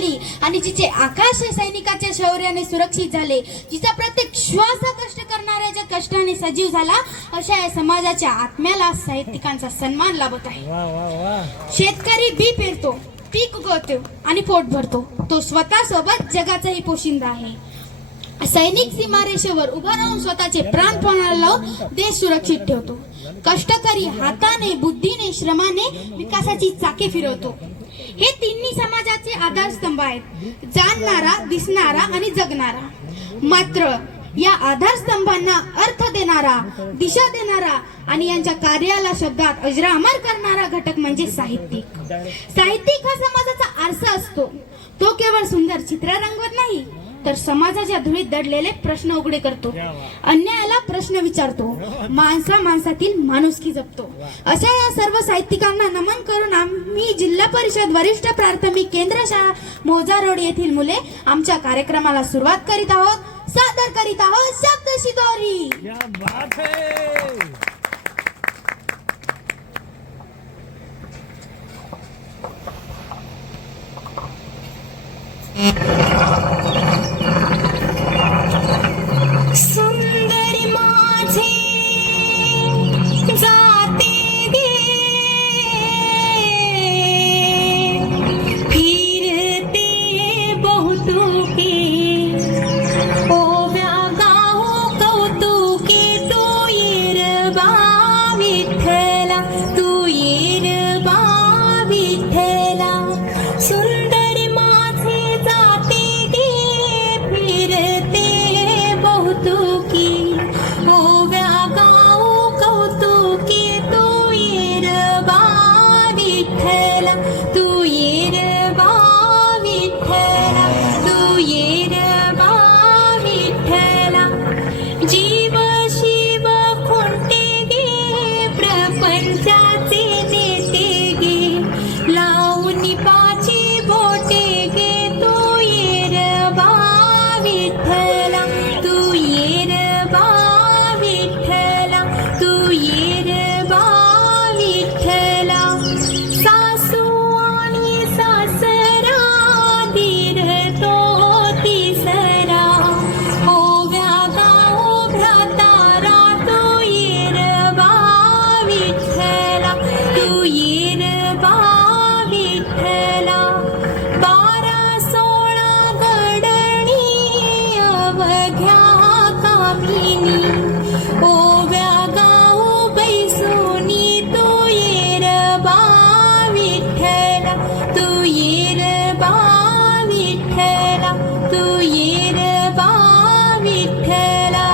आली आणि जिचे आकाश हे सैनिकाच्या शौर्याने सुरक्षित झाले, जिचा प्रत्येक श्वास कष्ट करणाऱ्याच्या कष्टाने सजीव झाला, अशा या समाजाच्या आत्म्याला साहित्यिकांचा सन्मान लाभत आहे. शेतकरी बी पेरतो, पीक उगवतो आणि पोट भरतो. तो स्वतः सोबत जगाचाही पोशिंदा आहे. सैनिक सीमारेषेवर उभा राहून स्वतःचे प्राण पणाला लावून देश सुरक्षित ठेवतो. कष्टकरी हाताने, बुद्धीने, श्रमाने विकासाची चाके फिरवतो. हे तिन्ही समाजाचे आधारस्तंभ आहेत, जाणणारा, दिसणारा आणि जगणारा. मात्र या आधारस्तंभांना अर्थ देणारा, दिशा देणारा आणि यांच्या कार्याला शब्दात अजरामर करणारा घटक म्हणजे साहित्यिक. साहित्यिक हा समाजाचा आरसा असतो. तो केवळ सुंदर चित्र रंगवत नाही, तर समाजाच्या धुळीत दडलेले प्रश्न उघडे करतो, अन्यायाला प्रश्न विचारतो, माणसातील माणुसकी जपतो. अशा या सर्व साहित्यिकांना नमन करून आम्ही जिल्हा परिषद वरिष्ठ प्राथमिक केंद्र शाळा मौजा रोड येथील मुले आमच्या कार्यक्रमाला सुरुवात करीत आहोत. सादर करीत आहोत शब्दशी दोरी. सुंदरी माझे जाते गे, फिरते बहुतुके, ओव्या गाऊ कौतुके. तू येर बा विठ्ठला, तू येर बा विठ्ठला. सुंदरी माझे जाते गे, फिरते बहुतुकी, ओव्या गाऊ कौतुकी. तू येर बा विठ्ठला, तू येर बा विठ्ठला, तू येर बा विठ्ठला. जीव शिव खोटे गे, प्रपंचाचे नेते गे, लावून पाची बोटे गे. तू येर बा विठ्ठला, तू येर बा विठ्ठला, तू येर बा विठ्ठला. सासू आणि सासरा, दीर तो तिसरा, ओव्या गाऊ भ्रातारा. तू येर बा विठ्ठला, तू येर बा विठ्ठला. 12-16 गडणी अवघ्या कामिनी, ओव्या गाऊ बैसुनी. तू येर बा विठ्ठला, तू येर बा विठ्ठला, तू येर बा विठ्ठला.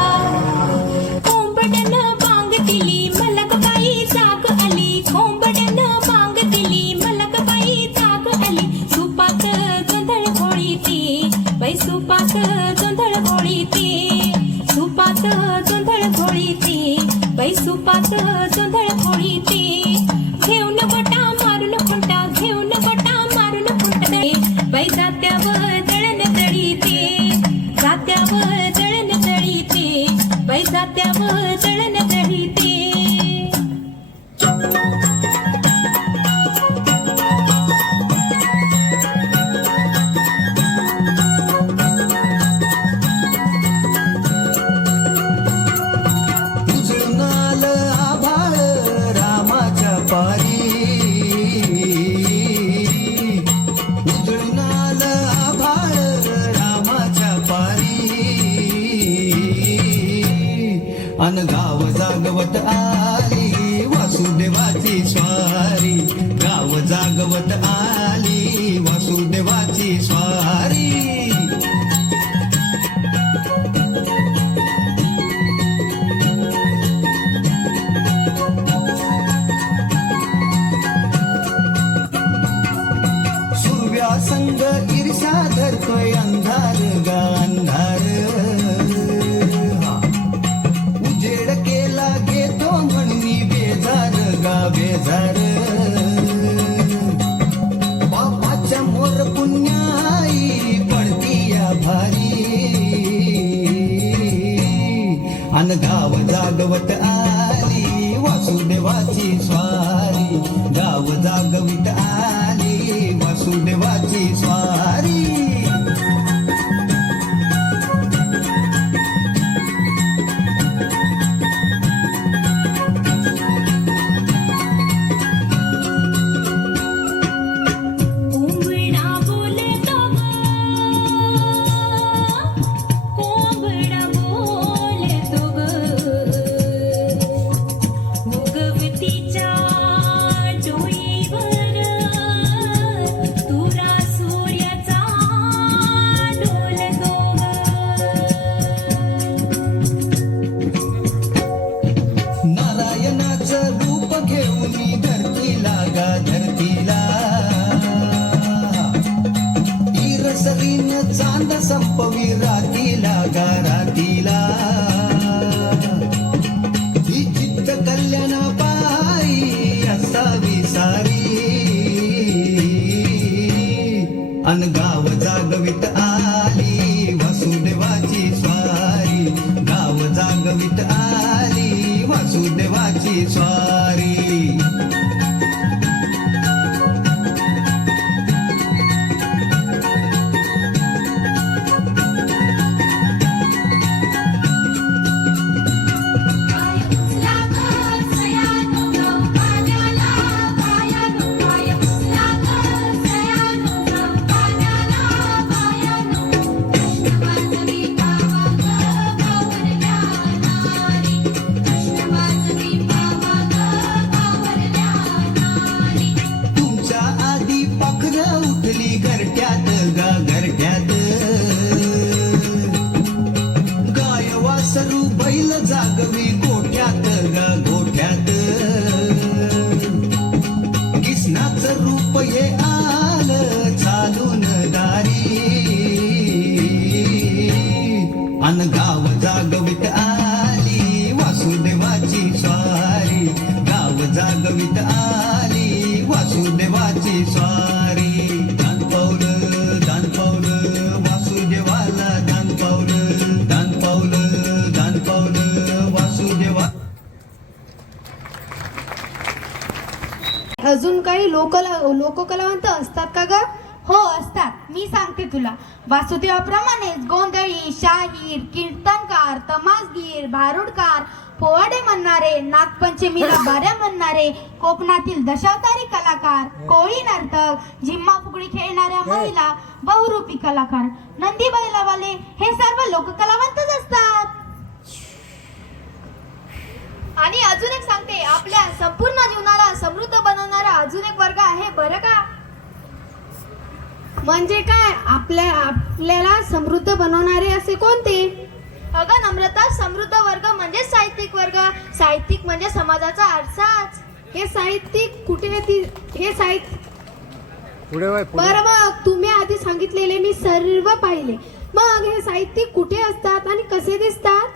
कोंबड्यानं बांग दिली, मलकबाई जाग आली. कोंबड्यानं बांग दिली, मलकबाई जाग आली. सुपात गोंधळ घोळीती, बाई सुपात गोंधळ घोळीती. सुपात गोंधळ घोळीती, बाई सुपात गोंधळ घोळीती. घेऊन गोटा मारून खुंटा, घेऊन गोटा मारून खुंटा. बाई जात्यावर जळण जळीते, जात्यावर जळण जळीते, बाई जात्यावर जळण जळीते. उजळून आलं आभाळ रामाच्या पारी, उजळून आलं आभाळ रामाच्या पारी. अन गाव जागवत आली वासुदेवाची स्वारी, गाव जागवत आली वासुदेवाची स्वारी. संग ईर्षा धरतोय अंधार गा अंधार. उजेड केला घेतो म्हणून बेजार गा बेजार. बापाच्या मोर पुण्याई पडती या भारी. अन गाव जागवत आली वासुदेवाची स्वारी, गाव जागवित आली वासुदेवाची स्वारी. नांद संपवी रातीला गारातीला ही चित्त कल्याण पायी असावी सारी अन गाव जागवित आली वसुदेवाची स्वारी गाव जागवित आली वसुदेवाची स्वारी तुमच्या आधी पाखरं उठली घरट्यात गा घरट्यात गाय वासरू बैल जागवी गोठ्यात गा गोठ्यात किसनाचं रूप हे आलं चालून दारी अन गाव जागवित आली वासुदेवाची स्वारी गाव जागवित आली वासुदेवाची स्वारी दान पावलं वासुदेवाला दान पावलं वासुदेवा. अजून काही लोककलावंत असतात का ग? हो असतात, मी सांगते तुला. वासुदेवाप्रमाणेच गोंधळी, शाहीर, कीर्तनकार, तमासगीर, भारुडकार, पोवाडे म्हणणारे, नागपंचमीला बाऱ्या म्हणणारे, कोकणातील दशावतारी कलाकार, कोळी नर्तक, झिम्मा फुगडी खेळणाऱ्या महिला, बहुरूपी कलाकार, नंदी बैलावाले, हे सर्व लोककलावंतच असतात. आणि अजून एक सांगते, आपल्या संपूर्ण जीवनाला समृद्ध बनवणारा अजून एक वर्ग आहे बरं का. म्हणजे काय? आपल्याला समृद्ध बनवणारे असे कोणते? अगं नम्रता, समृद्ध वर्ग म्हणजे साहित्यिक वर्ग. साहित्यिक म्हणजे समाजाचा आरसाच. हे साहित्यिक कुठे हे साहित्य पुढे वळ, पुढे. बरं, मग तुम्ही आधी सांगितलेले मी सर्व पाहिले. मग हे साहित्यिक कुठे असतात आणि कसे दिसतात?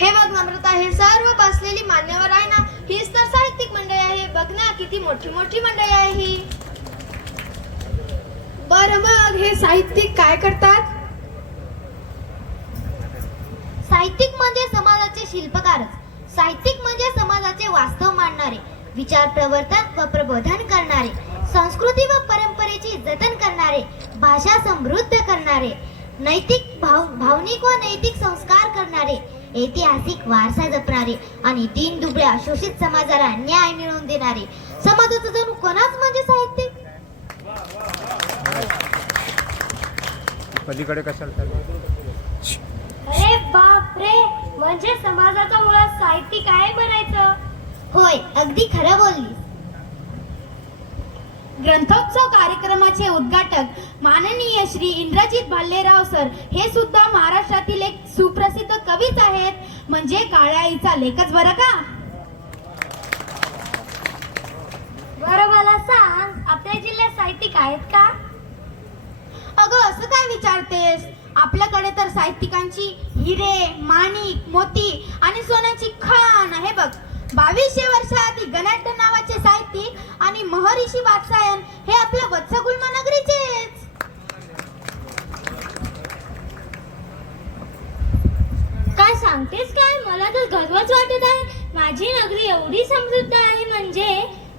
हे बघ नम्रता, हे सर्व बसलेली मान्यवर आहे ना, हीच तर साहित्यिक मंडळी आहे. बघ ना, किती मोठी मोठी मंडळी आहे ही. बरं, मग हे साहित्यिक काय करतात? साहित्यिक म्हणजे समाजाचे शिल्पकारच. साहित्यिक म्हणजे समाजाचे वास्तव मांडणारे, विचार प्रवर्तन व प्रबोधन करणारे, संस्कृती व परंपरेची जतन करणारे, भाषा समृद्ध करणारे, नैतिक भावनिक व नैतिक संस्कार करणारे, ऐतिहासिक वारसा जपणारे आणि दीनदुबळ्या शोषित समाजाला न्याय मिळवून देणारे. समाजाचा जणू कोणाच म्हणजे साहित्यिक. पलीकडे कशाला चाललं? अरे बाप रे, म्हणजे समाजाचा मुळात साहित्यिक आहे म्हणायचं. होय, अगदी खरं बोलली. ग्रंथोत्सव कार्यक्रमाचे उद्घाटक माननीय श्री इंद्रजित भालेराव सर हे सुद्धा महाराष्ट्रातील एक सुप्रसिद्ध कवीच आहेत. म्हणजे काळ्या आईचा लेखच बरं का. बरं, मला सांग, आपल्या जिल्ह्यात साहित्यिक आहेत का? अगं असं काय विचारतेस? आपल्याकडे तर साहित्यिकांची हिरे, माणिक, मोती आणि सोन्याची खाण आहे बघ. 2200 वर्षाआधी गणाढ्य नावाचे साहित्यिक आणि महर्षी वात्सायन हे आपल्या वत्सगुल्म नगरीचेच. काय सांगतेस काय? मला तर गर्वच वाटत आहे. माझी नगरी एवढी समृद्ध आहे. म्हणजे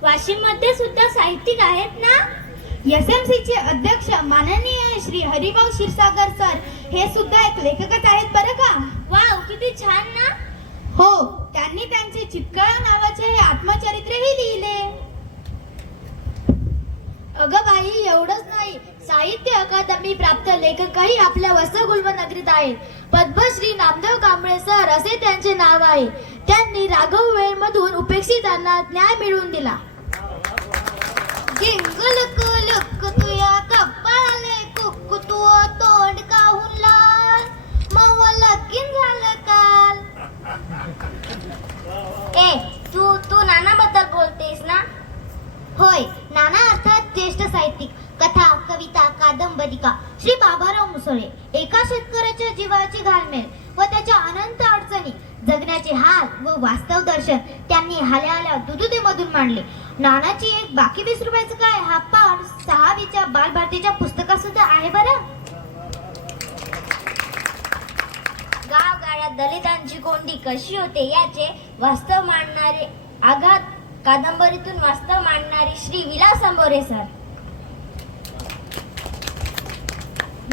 वाशिम मध्ये सुद्धा साहित्यिक आहेत ना? SMC चे अध्यक्ष माननीय श्री हरिभाऊ क्षीरसागर सर हे सुद्धा एक लेखकच आहेत बरं का. वाव, किती छान ना. हो, त्यांनी त्यांचे चितकळा नावाचे हे आत्मचरित्रही लिहिले. अगं बाई, एवढंच नाही, साहित्य अकादमी प्राप्त लेखकही आपल्या वसगुल्म नगरीत आहेत. पद्मश्री नामदेव कांबळे सर असे त्यांचे नाव आहे. त्यांनी राघव वेळ मधून उपेक्षितांना न्याय मिळवून दिला. जिंगलक लक तुया कपाळे कुक्कुतू तोंड काहून लाल मग लगीन झालं काल. तू नानाबद्दल बोलतेस ना? होय, नाना अर्थात ज्येष्ठ साहित्यिक, कथा, कविता, कादंबरिका श्री बाबाराव मुसळे. एका शेतकऱ्याच्या जीवाची घालमेल व त्याच्या अनंत अडचणी, जगण्याचे हाल व वास्तव दर्शन त्यांनी हाल्या दुधुदेमधून मांडले. नानाची एक बाकी 20 रुपयाचं काय हा पाठ 6वीच्या बालभारतीच्या पुस्तकात सुद्धा आहे बरं. गावगाड्यात दलितांची कोंडी कशी होते याचे वास्तव मांडणारे, आघात कादंबरीतून वास्तव मांडणारे श्री विलास अंबोरे सर.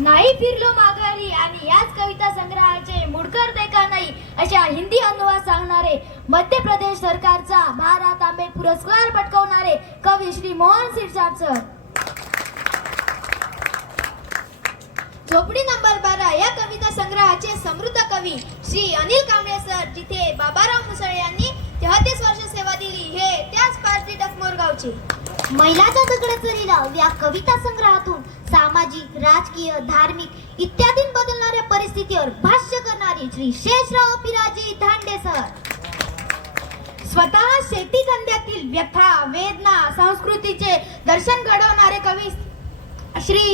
नाही फिरलो माघारी आणि याच कविता संग्रहाचे मुडकर देखा नाही अशा हिंदी अनुवाद सांगणारे, मध्य प्रदेश सरकारचा भा.रा. तांबे पुरस्कार पटकावणारे कवी श्री मोहन शिरसाट सर. झोपडी नंबर 12 या कविता संग्रहाचे समृद्ध कवी श्री अनिल कांबळे सर, जिथे बाबाराव मुसळे यांनी 33 वर्ष सेवा दिली, हे त्याच पारडी डफमोरगावचे. मैलाच्या दगडाचा लिलाव या कविता संग्रहातून सामाजिक, राजकीय, धार्मिक इत्यादी बदलणाऱ्या परिस्थितीवर भाष्य करणारे श्री शेषराव पिराजी धांडे सर. स्वतः शेती धंद्यातील व्यथा, वेदना, संस्कृतीचे दर्शन घडवणारे कवी श्री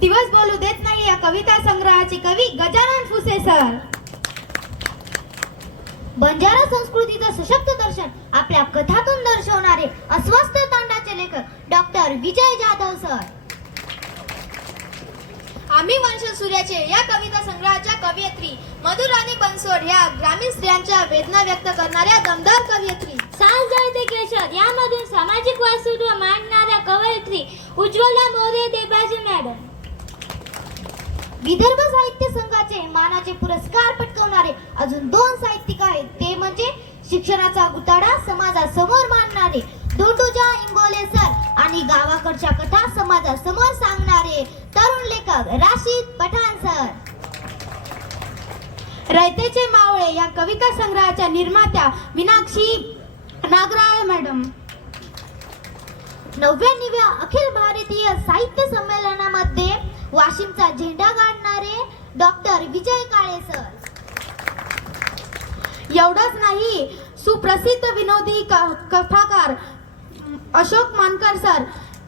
दिवस बोलू देत नाही या कविता संग्रहाचे कवी गजानन फुसे सर. बंजारा संस्कृतीचं सशक्त दर्शन आपल्या कथातून दर्शवणारे अस्वस्थ तांडाचे लेखक डॉक्टर विजय जाधव सर. आम्ही वंश सूर्याचे या कविता संग्रहाच्या कवयित्री मधुराणी बनसोड ह्या ग्रामीण स्त्रियांच्या वेदना व्यक्त करणाऱ्या दमदार कवयित्री. साल जळते केशर यामधून सामाजिक वास्तुत्व मांडणाऱ्या कवयित्री उज्ज्वला मोरे देबाजी मॅडम. विदर्भ साहित्य संघाचे मानाचे पुरस्कार पटकावणारे अजून 2 साहित्यिक आहेत, ते म्हणजे शिक्षणाचा गुताडा समाजासमोर मांडणारे दोंडूजा इंगोले सर आणि गावाकडच्या कथा समाजासमोर सांगणारे तरुण लेखक राशीद पठाण सर. रयतेचे मावळे या कविता संग्रहाच्या निर्मात्या मीनाक्षी नागराळ मॅडम. 99व्या अखिल भारतीय साहित्य संमेलनामध्ये वाशिमचा झेंडा गाडणारे डॉक्टर विजय काळे सर. एवढंच नाही, सुप्रसिद्ध विनोदी कथाकार अशोक मानकर सर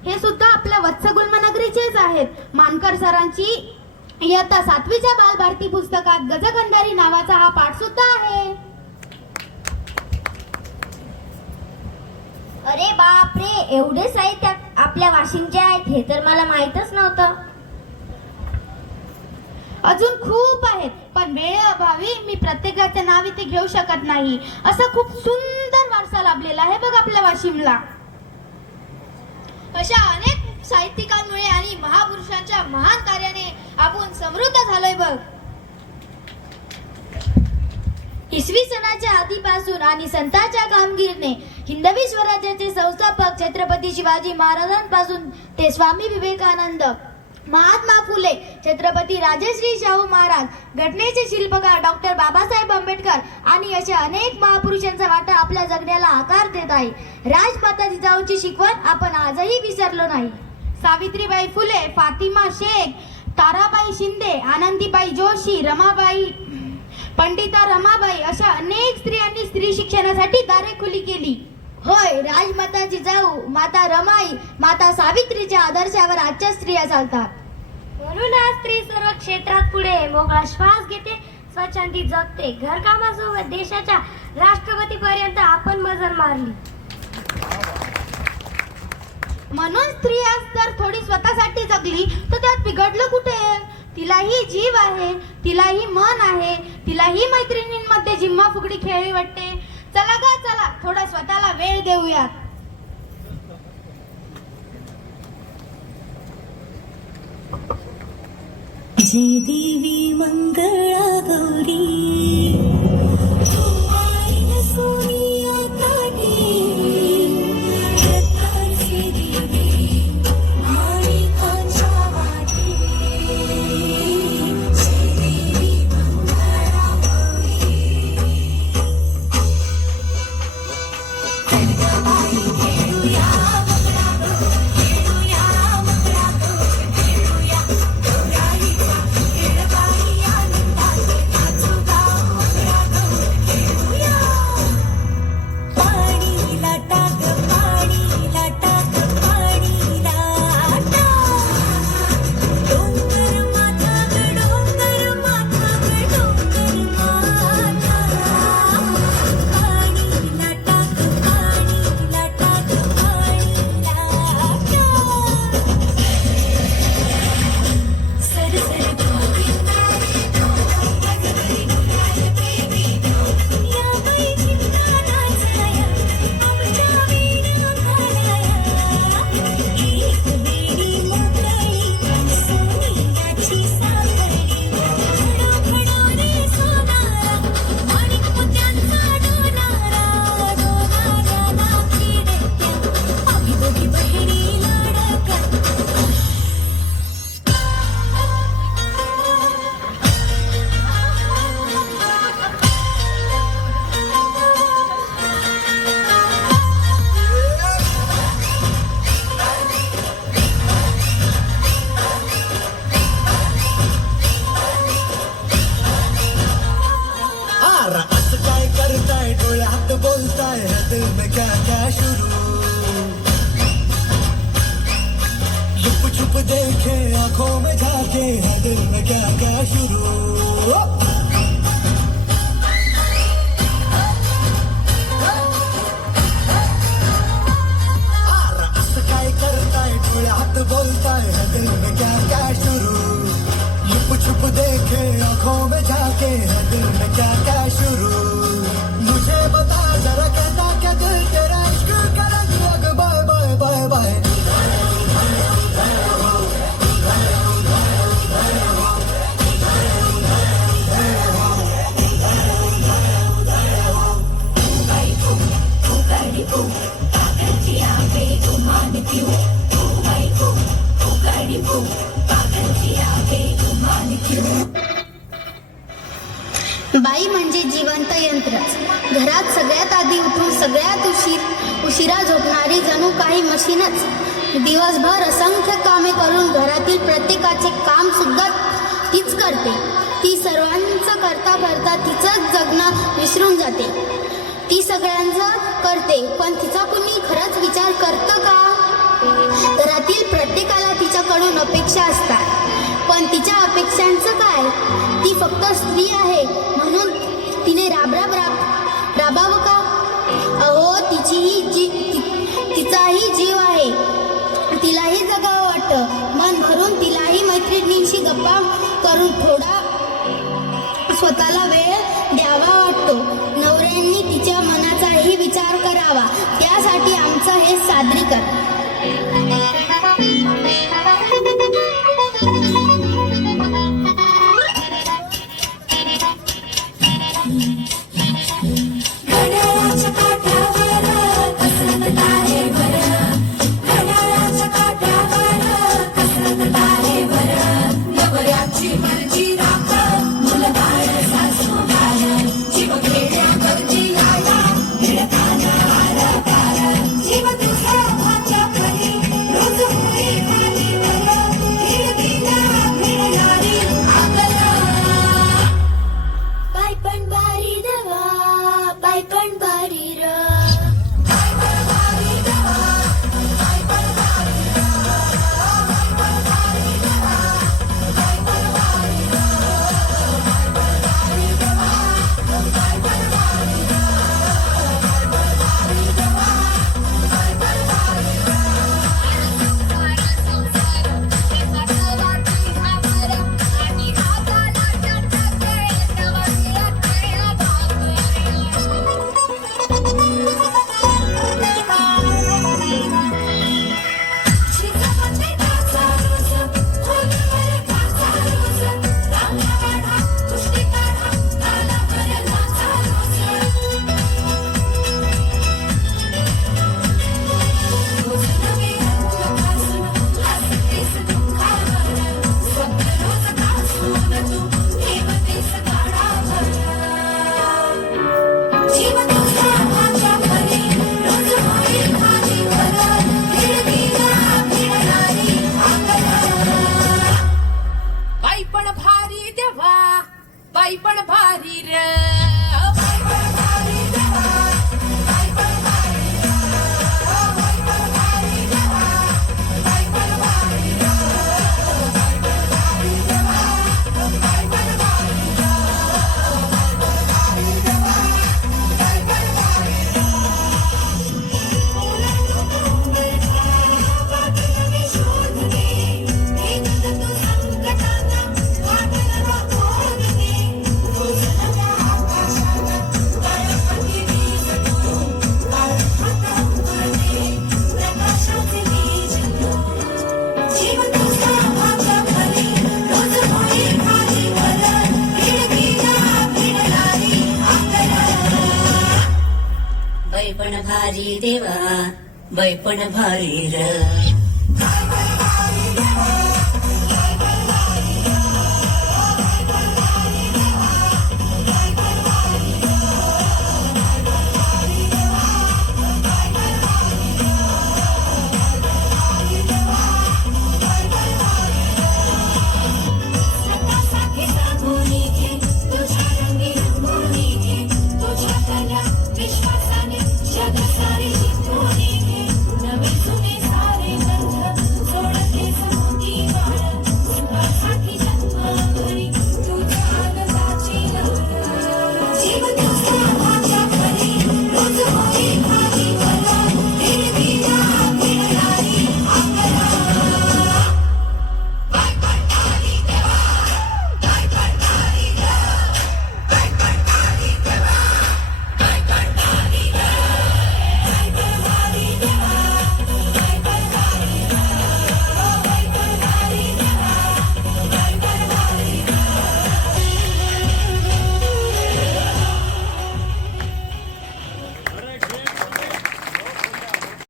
हे सुद्धा आपल्या वत्स गुल्मनगरीचेच आहेत. मानकर सरांची इयत्ता 7वीच्या बालभारती पुस्तकात गजगंधारी नावाचा हा पाठ सुद्धा आहे. अरे बापरे, एवढे साहित्य आपल्या वाशिमचे आहेत हे तर मला माहीतच नव्हतं. अजून खूप आहेत, पण वेळेअभावी मी प्रत्येकाचे नाव इथे घेऊ शकत नाही. असा खूप सुंदर वारसा लाभलेला आहे बघ आपल्या वाशिमला. अशा अनेक साहित्यिकांमुळे आणि महापुरुषांच्या महान कार्याने आपण समृद्ध झालोय बघ. इसवी सनाच्या आधीपासून आणि संतांच्या कामगिरीने हिंदवी स्वराज्याचे संस्थापक छत्रपती शिवाजी महाराजांपासून ते स्वामी विवेकानंद, महात्मा फुले, छत्रपती राजश्री शाहू महाराज, घटनेचे शिल्पकार डॉक्टर बाबासाहेब आंबेडकर आणि अशा अनेक महापुरुषांचा वाटा आपल्या जगण्याला आकार देत आहे. राजमाता जिजाऊची शिकवण आपण आजही विसरलो नाही. सावित्रीबाई फुले, फातिमा शेख, ताराबाई शिंदे, आनंदीबाई जोशी, रमाबाई, पंडिता रमाबाई अशा अनेक स्त्रियांनी स्त्री शिक्षणासाठी दारे खुली केली. होय, राजमाता जिजाऊ, माता रमाई, माता सावित्रीच्या आदर्शावर आजच्या स्त्रिया चालतात. म्हणून आज स्त्री सर्व क्षेत्रात पुढे मोकळा श्वास घेते, स्वच्छंदी जगते. घरकामासोबत देशाच्या राष्ट्रपती पर्यंत आपण मजल मारली. म्हणून स्त्री आज जर थोडी स्वतःसाठी जगली तर त्यात बिघडलं कुठे? तिलाही जीव आहे, तिलाही मन आहे, तिलाही मैत्रिणींमध्ये जिम्मा फुगडी खेळी वाटते. चला गा चला, थोडा स्वतःला वेळ देऊयात. जय देवी मंगळा गौरी सोनिया काठी आंखों में झाके है दिल में क्या क्या शुरू काय करताय डोळ्यात बोलताय है दिल में क्या क्या शुरू लुप छुप देखे आंखों में झाके है दिल में क्या क्या शुरू मुझे बता जरा कहता क्या दिल तेरा इश्क का रंग लग बाय बाय बाय बाय बाई म्हणजे जिवंत यंत्रच. घरात सगळ्यात आधी उठून सगळ्यात उशिरा झोपणारी जणू काही मशीनच. दिवसभर असंख्य कामे करून घरातील प्रत्येकाचे काम सुद्धा तीच करते. ती सर्वांचं करता करता तिचंच जगणं विसरून जाते. ती सगळ्यांचं करते पण तिचा कुणी खरंच विचार करतं का? घरातील प्रत्येकाला तिच्याकडून अपेक्षा असतात पण तिच्या अपेक्षांचं काय? ती फक्त स्त्री आहे म्हणून तिने राबावं का? अहो तिचाही जीव आहे. तिलाही जगावं वाटतं. मन भरून तिलाही मैत्रिणींशी गप्पा करून थोडा स्वतःला वेळ द्यावा वाटतो. नवऱ्यांनी तिच्या मनाचाही विचार करावा. त्यासाठी आमचं हे सादरीकरण. बाई पण भारी र बाई पण भारी देवा, बाई पण भारी र.